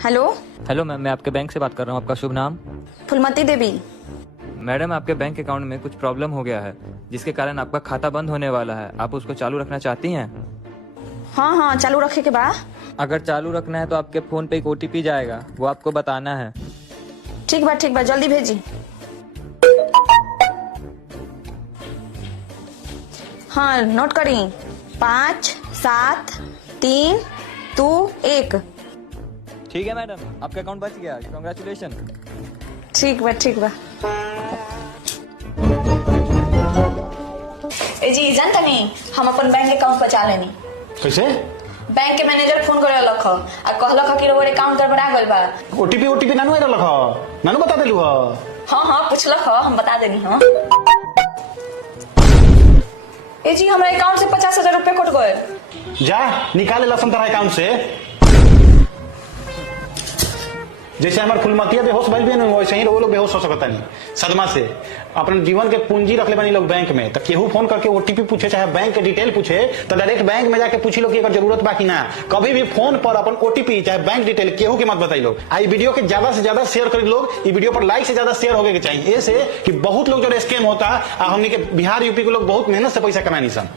Hello. Hello ma'am, मैं आपके bank से बात कर रहा हूँ। आपका शुभ नाम? फुलमती देवी। मैडम, आपके बैंक अकाउंट में कुछ प्रॉब्लम हो गया है जिसके कारण आपका खाता बंद होने वाला है। आप उसको चालू रखना चाहती हैं? हाँ हाँ, चालू रखे के बा। अगर चालू रखना है तो आपके फोन पे एक OTP जाएगा, वो आपको बताना है। ठीक बा, जल्दी भेजी। हाँ, नोट करी। 5 7 3 2 1। ठीक है मैडम, आपका अकाउंट बच गया। कांग्रेचुलेशन। ठीक बा। ए जी, जानता नहीं, हम अपन बैंक अकाउंट बचा लेनी। कैसे? बैंक के मैनेजर फोन करे लख आ कहलक कि रोवर अकाउंट गड़बड़ा गइल बा। ओटीपी नानू आइल लख, नानू बता देलू ह। हाँ पूछलक, हम बता देनी। हाँ ए जी, हमारे अकाउंट से 50,000 रुपए कट गए। जा निकाले लसन तेरा अकाउंट से। जैसे हमारे फुलमतिया बेहोश भइल भी वैसे ही वो लोग बेहोश हो सकता नहीं सदमा से। अपने जीवन के पूंजी रख ले बनी लोग बैंक में, तो केहू फोन करके OTP पूछे चाहे बैंक के डिटेल पूछे तो डायरेक्ट बैंक में जाके पूछी लो कि अगर जरूरत बाकी ना। कभी भी फोन पर अपन OTP चाहे बैंक डिटेल केहू के मत बताई लोग। आई वीडियो के ज्यादा से ज्यादा शेयर करी लोग। ये वीडियो पर लाइक से ज्यादा शेयर होगे चाहिए, ऐसे कि बहुत लोग जो स्कैम होता है। हमने के बिहार यूपी के लोग बहुत मेहनत से पैसा कमानी सन।